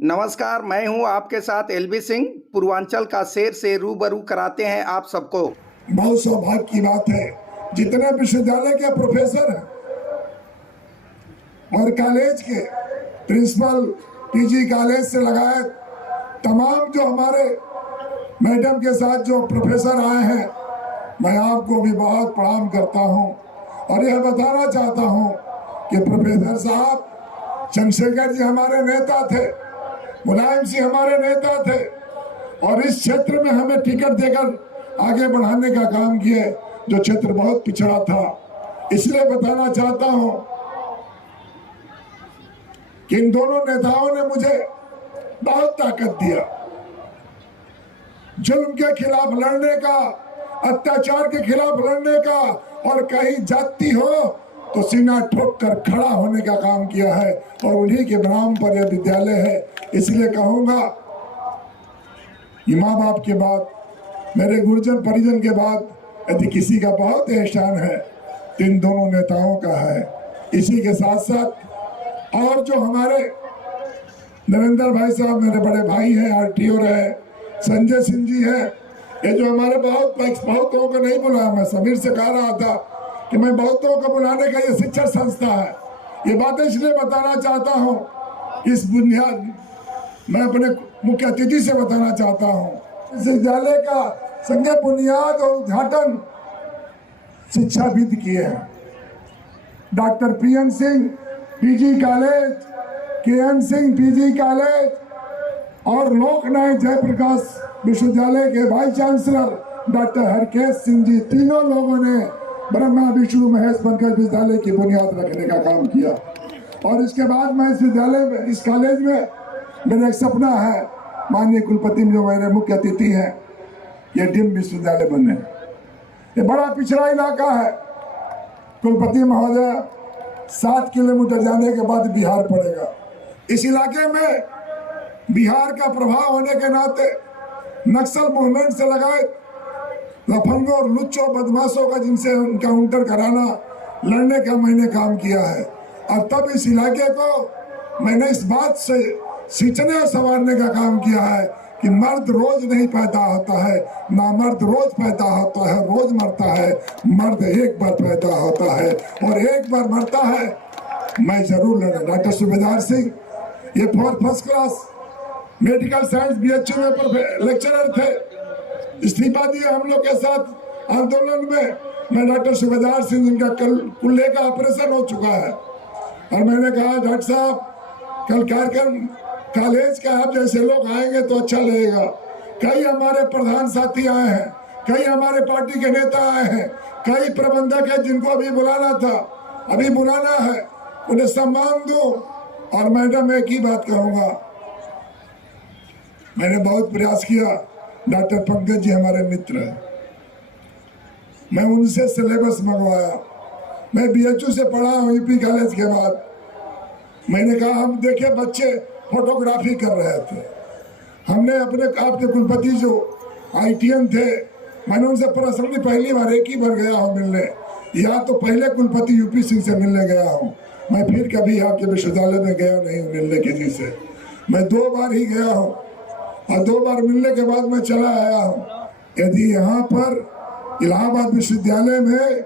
नमस्कार, मैं हूं आपके साथ एलबी सिंह। पूर्वांचल का शेर से रूबरू कराते हैं आप सबको। बहुत सौभाग्य की बात है, जितने विश्वविद्यालय के प्रोफेसर हैं और कॉलेज के प्रिंसिपल, पीजी कॉलेज से लगाए तमाम जो हमारे मैडम के साथ जो प्रोफेसर आए हैं, मैं आपको भी बहुत प्रणाम करता हूं और यह बताना चाहता हूं कि प्रोफेसर साहब चंद्रशेखर जी हमारे नेता थे, मुलायम सिंह हमारे नेता थे और इस क्षेत्र में हमें टिकट देकर आगे बढ़ाने का काम किया, जो क्षेत्र बहुत पिछड़ा था। इसलिए बताना चाहता हूं कि इन दोनों नेताओं ने मुझे बहुत ताकत दिया। जुल्म के खिलाफ लड़ने का, अत्याचार के खिलाफ लड़ने का, और कहीं जाति हो तो सीना ठोक कर खड़ा होने का काम किया है और उन्हीं के नाम पर यह विद्यालय है। इसलिए कहूंगा कि माँ बाप के बाद, मेरे गुरुजन परिजन के बाद यदि किसी का बहुत एहसान है तो इन दोनों नेताओं का है। इसी के साथ साथ और जो हमारे नरेंद्र भाई साहब मेरे बड़े भाई हैं, आरटीओ रहे, संजय सिंह जी हैं, ये जो हमारे बहुतों को नहीं बुलाया, मैं समीर से कह रहा था कि मैं बहुतों को बुलाने का ये शिक्षण संस्था है। ये बातें इसलिए बताना चाहता हूँ, इस बुनियाद मैं अपने मुख्य अतिथि से बताना चाहता हूँ। इस विद्यालय का संज्ञा बुनियाद और उद्घाटन शिक्षाविद किए हैं, doctor PN Singh PG college, KN Singh PG college और लोकनायक जयप्रकाश विश्वविद्यालय के vice chancellor doctor Harkesh Singh ji, तीनों लोगों ने ब्रह्मा विष्णु महेश बनकर विद्यालय की बुनियाद रखने का काम किया। और इसके बाद मैं इस विद्यालय में, इस कॉलेज में, मेरा एक सपना है, माननीय कुलपति जो मेरे मुख्य अतिथि हैं, ये डीम्ड विश्वविद्यालय बने। ये बड़ा पिछड़ा इलाका है, कुलपति महोदय 7 किलोमीटर जाने के बाद बिहार पड़ेगा। इस इलाके में बिहार का प्रभाव होने के नाते नक्सल मूवमेंट से लगाए लफंगों और लुच्चों बदमाशों का, जिनसे एनकाउंटर कराना, लड़ने का मैंने काम किया है। और तब इस इलाके को मैंने इस बात से सींचने और संवारने का काम किया है कि मर्द रोज नहीं पैदा होता है, ना मर्द रोज पैदा होता है, रोज मरता है। मर्द एक बार पैदा होता है और एक बार मरता है। मैं जरूर लड़ा। डॉक्टर सूबेदार सिंह ये first class medical science BHU में लेक्चरर थे, इस्तीफा दिया हम लोग के साथ आंदोलन में। मैं डॉक्टर सूबेदार सिंह, जिनका कल कुल्ले का ऑपरेशन हो चुका है, और मैंने कहा डॉक्टर साहब कल कार्यक्रम कॉलेज का आप जैसे लोग आएंगे तो अच्छा लगेगा। कई हमारे प्रधान साथी आए हैं, कई हमारे पार्टी के नेता आए हैं, कई प्रबंधक हैं जिनको अभी बुलाना था, अभी बुलाना है, उन्हें सम्मान दो। और मैडम एक ही बात कहूँगा, मैंने बहुत प्रयास किया, डॉक्टर पंकज जी हमारे मित्र हैं, मैं उनसे सिलेबस मंगवाया। मैं बीएचयू से पढ़ा हूँ यूपी कॉलेज के बाद। मैंने कहा हम देखे बच्चे फोटोग्राफी कर रहे थे, हमने अपने आपके कुलपति जो आईटीएन थे, मैंने उनसे पर्सनली पहली बार एक ही बार गया हूँ मिलने, या तो पहले कुलपति यूपी सिंह से मिलने गया हूँ। मैं फिर कभी आपके विश्वविद्यालय में गया नहीं हूँ मिलने किसी से। मैं 2 बार ही गया हूँ और 2 बार मिलने के बाद मैं चला आया हूँ। यदि यहाँ पर इलाहाबाद विश्वविद्यालय में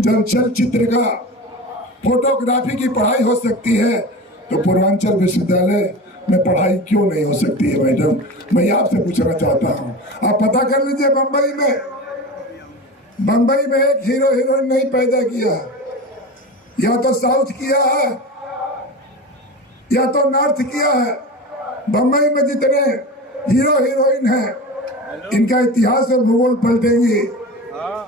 जब चलचित्र का, फोटोग्राफी की पढ़ाई हो सकती है तो पूर्वांचल विश्वविद्यालय में पढ़ाई क्यों नहीं हो सकती है? मैडम, मैं आपसे पूछना चाहता हूँ। आप पता कर लीजिए, बम्बई में एक हीरो हीरोइन नहीं पैदा किया, या तो साउथ किया है या तो नॉर्थ किया है। बम्बई में जितने हीरो हीरोइन हैं, इनका इतिहास और भूगोल पलटेंगे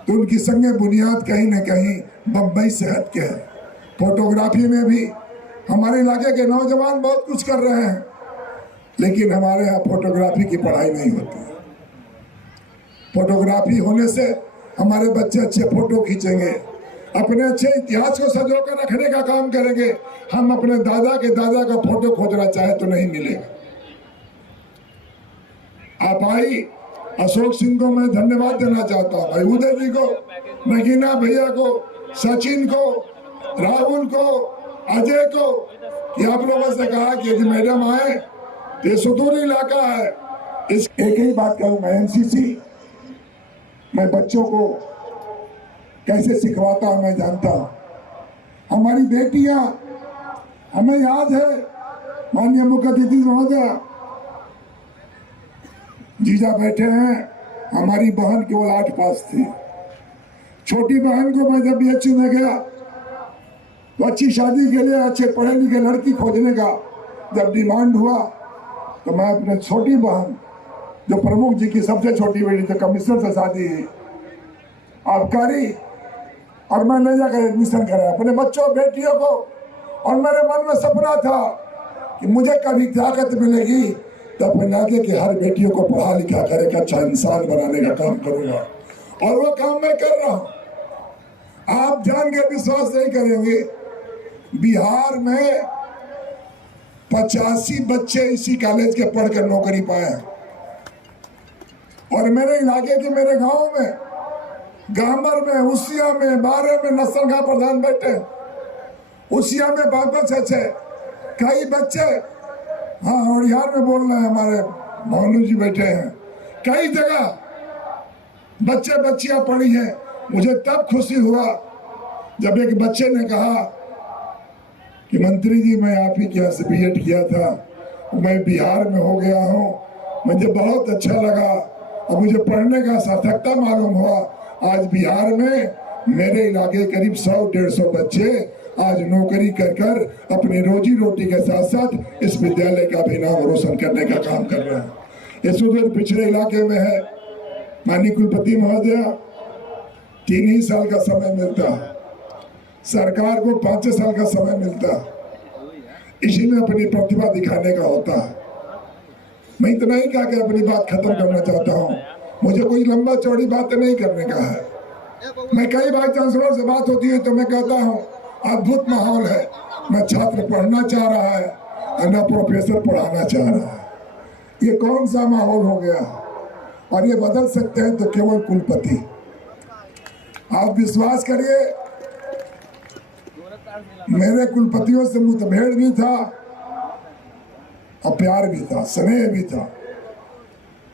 तो उनकी संगे बुनियाद कहीं न कहीं बम्बई से हट के है। फोटोग्राफी में भी हमारे इलाके के नौजवान बहुत कुछ कर रहे हैं, लेकिन हमारे यहाँ फोटोग्राफी की पढ़ाई नहीं होती। फोटोग्राफी होने से हमारे बच्चे अच्छे फोटो खींचेंगे, अपने अच्छे इतिहास को संजो कर रखने का काम करेंगे। हम अपने दादा के दादा का फोटो खोजना चाहे तो नहीं मिलेगा। आप आई, अशोक सिंह को मैं धन्यवाद देना चाहता हूँ, भाई उदय जी को, नगीना भैया को, सचिन को, राहुल को, अजय को, कि आप लोगों से कहा कि यदि मैडम आए ये सुदूर इलाका है। इस एक ही बात कहूँ, मैं एनसीसी, मैं बच्चों को कैसे सिखवाता हूँ मैं जानता हूँ। हमारी बेटियां, हमें याद है माननीय मुख्य अतिथि महोदय, जीजा बैठे हैं, हमारी बहन केवल 8 पास थी। छोटी बहन को मैं जब BHU में गया तो अच्छी शादी के लिए अच्छे पढ़े लिखे लड़की खोजने का जब डिमांड हुआ तो मैं अपने छोटी बहन, जो प्रमुख जी की सबसे छोटी बेटी, जो कमिश्नर से शादी है आबकारी, और मैं ले जाकर एडमिशन कराया अपने बच्चों बेटियों को। और मेरे मन में सपना था कि मुझे कभी ताकत मिलेगी तो अपने आगे की हर बेटियों को पढ़ा लिखा कर एक अच्छा इंसान बनाने का काम करूंगा, और वो काम मैं कर रहा हूं। आप जान के विश्वास नहीं करेंगे, बिहार में 85 बच्चे इसी कॉलेज के पढ़कर नौकरी पाए हैं। और मेरे इलाके के, मेरे गांव में, गामर में, उसिया में, बारे में नस्लगा प्रधान बैठे, उसिया में 5-6 कई बच्चे, हाँ और यार में बोल रहे हैं, हमारे मोहनू जी बैठे हैं, कई जगह बच्चे बच्चियां पढ़ी हैं। मुझे तब खुशी हुआ जब एक बच्चे ने कहा कि मंत्री जी मैं आप ही के यहाँ से B.Ed किया था, मैं बिहार में हो गया हूँ, मुझे बहुत अच्छा लगा और मुझे पढ़ने का सार्थकता मालूम हुआ। आज बिहार में मेरे इलाके करीब 100-150 बच्चे आज नौकरी कर कर अपनी रोजी रोटी के साथ साथ इस विद्यालय का भी नाम रोशन करने का काम कर रहे हैं। ये सुदूर पिछड़े इलाके में है। माननीय कुलपति महोदय, 3 ही साल का समय मिलता है, सरकार को 5 साल का समय मिलता है। इसी में अपनी प्रतिभा दिखाने का होता है। मैं इतना ही कहा कि अपनी बात खत्म करना चाहता हूँ। मुझे कोई लंबा चौड़ी बात नहीं करने का है। मैं कई बार चांसलर से बात होती है तो मैं कहता हूँ अद्भुत माहौल है, न छात्र पढ़ना चाह रहा है और न प्रोफेसर पढ़ाना चाह रहा है। ये कौन सा माहौल हो गया? और ये बदल सकते हैं तो केवल कुलपति। आप विश्वास करिए, मेरे कुलपतियों से मुठभेड़ भी था और प्यार भी था, स्नेह भी था।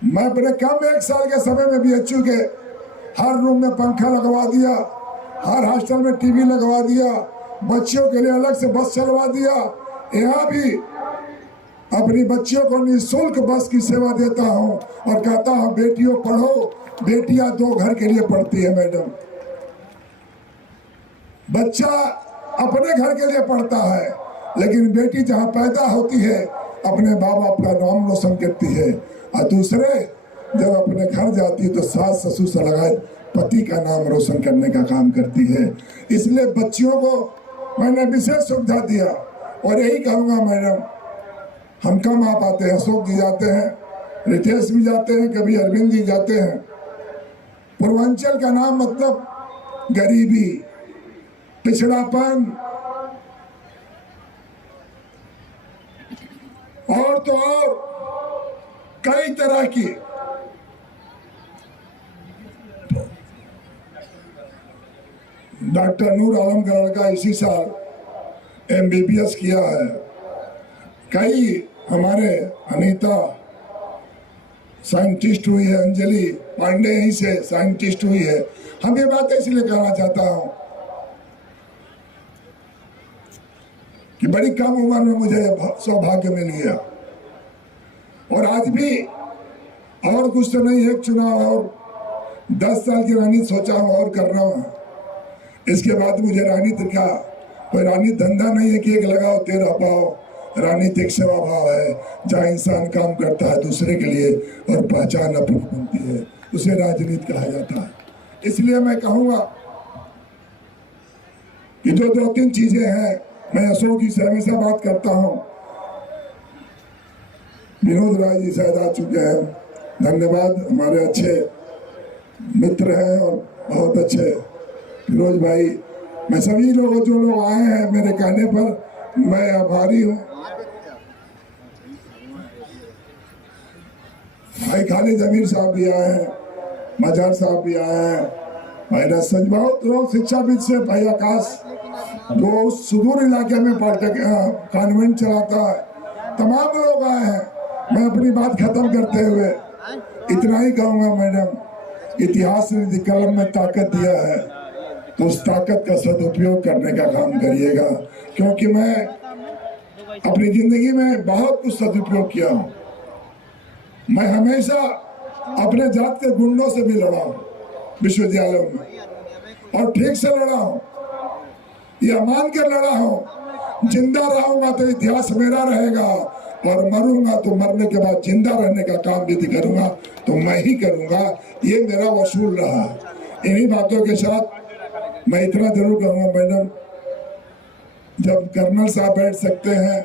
मैं अपने कम 1 साल के समय में BHU के हर रूम में पंखा लगवा दिया, हर हॉस्टल में टीवी लगवा दिया, बच्चियों के लिए अलग से बस चलवा दिया। यहाँ भी अपनी बच्चियों को निःशुल्क बस की सेवा देता हूँ और कहता हूँ बेटियों पढ़ो। बेटियां 2 घर के लिए पढ़ती है मैडम। बच्चा अपने घर के लिए पढ़ता है, लेकिन बेटी जहाँ पैदा होती है अपने माँ बाप का नाम रोशन करती है, और दूसरे जब अपने घर जाती है तो सास ससुर से लगाए पति का नाम रोशन करने का काम करती है। इसलिए बच्चियों को मैंने विशेष सुविधा दिया। और यही कहूँगा मैडम, हम कम आ पाते हैं, अशोक जी जाते हैं, रितेश भी जाते हैं, कभी अरविंद जी जाते हैं। पूर्वांचल का नाम मतलब गरीबी, पिछड़ापन और तो और कई तरह की। डॉक्टर नूर आलम का लड़का इसी साल MBBS किया है। कई हमारे अनीता साइंटिस्ट हुई है, अंजलि पांडे यहीं से साइंटिस्ट हुई है। हम ये बात इसलिए कहना चाहता हूं कि बड़ी कम उम्र में मुझे सौभाग्य मिल गया। और आज भी और कुछ तो नहीं है, चुनाव और 10 साल की राजनीति सोचा हूं और कर रहा हूं। इसके बाद मुझे राजनीति का कोई राजनीति धंधा नहीं है कि एक लगाओ 13 पाओ। राजनीतिक सेवा भाव है, जहाँ इंसान काम करता है दूसरे के लिए और पहचान अपनी बनती है, उसे राजनीति कहा जाता है। इसलिए मैं कहूँगा कि जो 2-3 चीजें हैं, मैं अशोक जी से हमेशा बात करता हूँ। विनोद राय जी शायद आ चुके हैं, धन्यवाद, हमारे अच्छे मित्र हैं और बहुत अच्छे। फिरोज भाई, मैं सभी लोग जो लोग आए हैं मेरे कहने पर मैं आभारी हूँ। भाई खालिद अमीर साहब भी आए हैं, मजहर साहब भी आए हैं, भाई रसन, बहुत लोग शिक्षाविद से, भाई आकाश जो उस सुदूर इलाके में कॉन्वेंट चलाता है, तमाम लोग आए हैं। मैं अपनी बात खत्म करते हुए इतना ही कहूंगा मैडम, इतिहास ने यदि कलम में ताकत दिया है तो उस ताकत का सदुपयोग करने का काम करिएगा, क्योंकि मैं अपनी जिंदगी में बहुत कुछ सदुपयोग किया हूँ। मैं हमेशा अपने जात के गुंडों से भी लड़ा हूँ विश्वविद्यालयों में, और ठीक से लड़ा हूँ, यह मान कर लड़ा हूँ जिंदा रहूंगा तो इतिहास मेरा रहेगा, और मरूंगा तो मरने के बाद जिंदा रहने का काम यदि करूंगा तो मैं ही करूंगा। ये मेरा वसूल रहा। इन्हीं बातों के साथ मैं इतना जरूर कहूंगा मैडम, जब कर्नल साहब बैठ सकते हैं,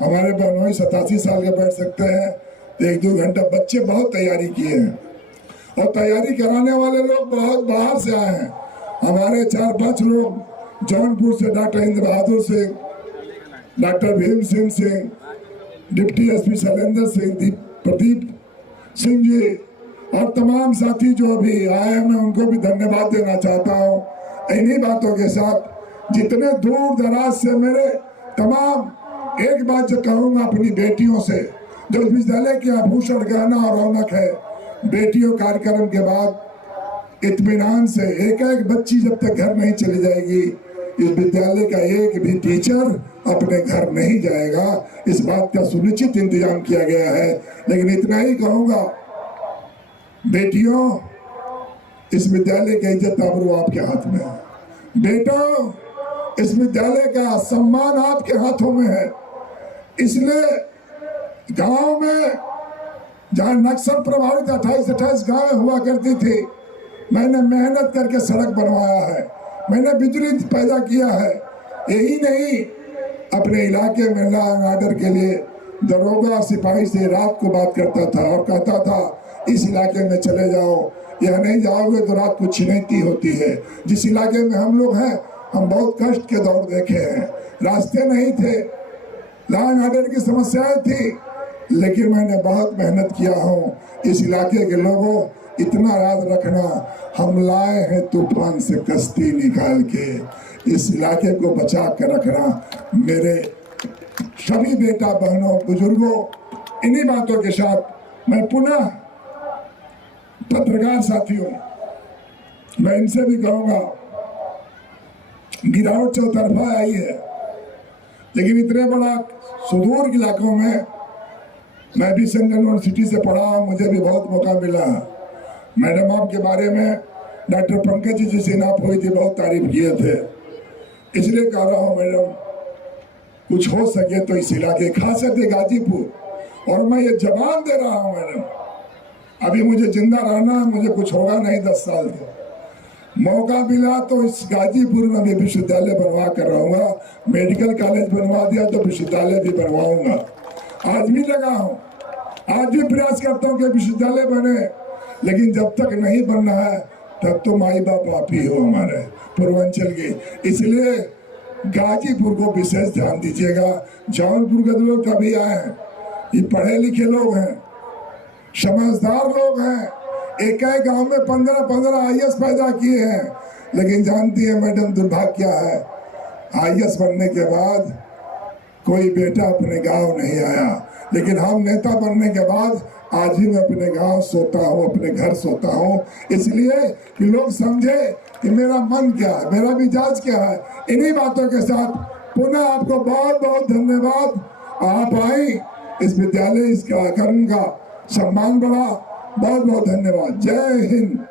हमारे बहनोई 87 साल के बैठ सकते हैं, तो 1-2 घंटा बच्चे बहुत तैयारी किए हैं, और तैयारी कराने वाले लोग बहुत बाहर से आए हैं। हमारे 4-5 लोग जौनपुर से, doctor Indra Bahadur Singh, doctor Bhim Singh, deputy SP Shailendra Singh, Pradeep Singh ji, और तमाम साथी जो अभी आए हैं, मैं उनको भी धन्यवाद देना चाहता हूँ। इन्हीं बातों के साथ जितने दूर दराज से मेरे तमाम, एक बात जो कहूँगा अपनी बेटियों से, जो विद्यालय के आभूषण गहना और रौनक है, बेटियों कार्यक्रम के बाद इत्मीनान से एक बच्ची जब तक घर नहीं चली जाएगी, इस विद्यालय का एक भी टीचर अपने घर नहीं जाएगा। इस बात का सुनिश्चित इंतजाम किया गया है। लेकिन इतना ही कहूँगा, बेटियों, इस विद्यालय की इज्जत आबरू आपके हाथ में है। बेटों, इस विद्यालय का सम्मान आपके हाथों में है। इसलिए गांव में जहां नक्सल प्रभावित 28 गांव हुआ करती थी, मैंने मेहनत करके सड़क बनवाया है, मैंने बिजली पैदा किया है। यही नहीं, अपने इलाके में लॉ एंड ऑर्डर के लिए दरोगा सिपाही से रात को बात करता था और कहता था इस इलाके में चले जाओ, यह नहीं जाओगे तो रात को छिनैती होती है। जिस इलाके में हम लोग हैं, हम बहुत कष्ट के दौर देखे हैं, रास्ते नहीं थे, लॉ एंड ऑर्डर की समस्याएं थी, लेकिन मैंने बहुत मेहनत किया हूँ। इस इलाके के लोगों, इतना याद रखना, हम लाए हैं तूफान से कश्ती निकाल के, इस इलाके को बचा कर रखना। मेरे सभी बेटा बहनों, बुजुर्गों, इन्हीं बातों के साथ मैं पुनः पत्रकार साथियों, मैं इनसे भी कहूँगा, गिरावट चौतरफा आई है, लेकिन इतने बड़ा सुदूर इलाकों में मैं भी सेंट्रल यूनिवर्सिटी से पढ़ा हूँ, मुझे भी बहुत मौका मिला। मैडम, आपके बारे में डॉक्टर पंकज जी से नाप हुई थी, बहुत तारीफ किए थे। इसलिए कह रहा हूँ मैडम, कुछ हो सके तो इस इलाके, खासकर गाजीपुर, और मैं ये जवान दे रहा हूँ मैडम, अभी मुझे जिंदा रहना, मुझे कुछ होगा नहीं 10 साल के, मौका मिला तो इस गाजीपुर में भी विश्वविद्यालय बनवा कर रहूँगा। मेडिकल कॉलेज बनवा दिया तो विश्वविद्यालय भी बनवाऊंगा। आज भी लगा हूँ, आज भी प्रयास करता हूँ कि विश्वविद्यालय बने, लेकिन जब तक नहीं बनना है तब तो माई बाप आप ही हो हमारे पूर्वांचल के। इसलिए गाजीपुर को विशेष ध्यान दीजिएगा। जौनपुर के लोग कभी आए हैं, ये पढ़े लिखे लोग हैं, समझदार लोग हैं, एक गांव में 15 IAS पैदा किए हैं, लेकिन जानती है मैडम, दुर्भाग्य क्या है, IAS बनने के बाद कोई बेटा अपने गांव नहीं आया। लेकिन हम नेता बनने के बाद आज ही मैं अपने गांव सोता हूँ, अपने घर सोता हूँ, इसलिए कि लोग समझे कि मेरा मन क्या है, मेरा मिजाज क्या है। इन्हीं बातों के साथ पुनः आपको बहुत बहुत धन्यवाद। आप आई, इस विद्यालय, इस कार्यक्रम का सम्मान बढ़ा, बहुत बहुत धन्यवाद। जय हिंद।